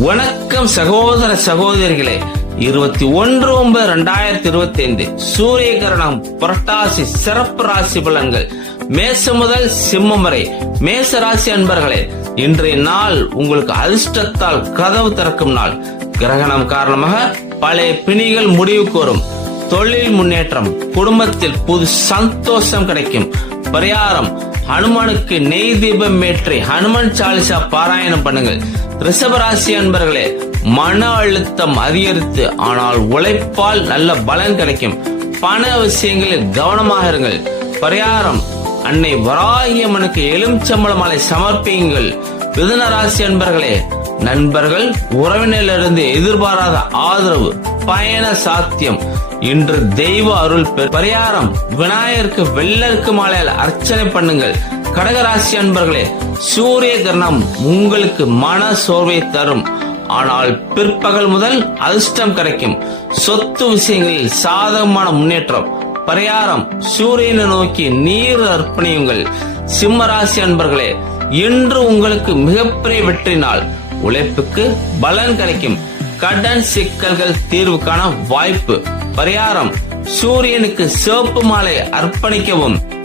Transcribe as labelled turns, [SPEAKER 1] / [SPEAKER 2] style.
[SPEAKER 1] வணக்கம் சகோதர சகோதரிகளே. இருபத்தி ஒன்று ஒன்பது ரெண்டாயிரத்தி இருபத்தி ஐந்து சூரிய கிரணம் புரட்டாசி சிறப்பு ராசி பலன்கள். மேச முதல் சிம்மம் வரை. மேச ராசி அன்பர்களே இன்றைய நாள் உங்களுக்கு அதிர்ஷ்டத்தால் கதவு திறக்கும் நாள். கிரகணம் காரணமாக பழைய பிணிகள் முடிவு கோரும் தொழில் முன்னேற்றம் குடும்பத்தில் புது சந்தோஷம் கிடைக்கும். பரிகாரம். ஹனுமனுக்கு நெய் தீபம் ஏற்றி ஹனுமன் சாலிசா பாராயணம் பண்ணுங்கள். ரிஷபராசி அன்பர்களே மன அழுத்தம் அதிகரித்து ஆனால் உழைப்பால் நல்ல பலன் கிடைக்கும். பண விஷயங்களில் கவனமாக இருங்கள். பரிகாரம் அன்னை வராகியம்மனுக்கு எலுமிச்சம்பள மாலை சமர்ப்பியுங்கள். மிதுன ராசி அன்பர்களே நண்பர்கள் உறவினரிலிருந்து எதிர்பாராத ஆதரவு பயண சாத்தியம். இன்று தெய்வ அருள் பெ- பரிகாரம் விநாயகருக்கு வெள்ளருக்கு மாலையால் அர்ச்சனை பண்ணுங்கள். கடகராசி அன்பர்களே சூரிய கிரணம் உங்களுக்கு மன சோர்வை தரும். ஆனால் பிற்பகல் முதல் அதிர்ஷ்டம் கிடைக்கும். சொத்து விஷயங்களில் சாதகமான முன்னேற்றம். பரிகாரம் சூரியனை நோக்கி நீர் அர்ப்பணியுங்கள். சிம்மராசி அன்பர்களே இன்று உங்களுக்கு மிகப்பெரிய வெற்றி நாள். உழைப்புக்கு பலன் கிடைக்கும். கடன் சிக்கல்கள் தீர்வுக்கான வாய்ப்பு பரிகாரம். சூரியனுக்கு சிவப்பு மாலை அர்ப்பணிக்கவும்.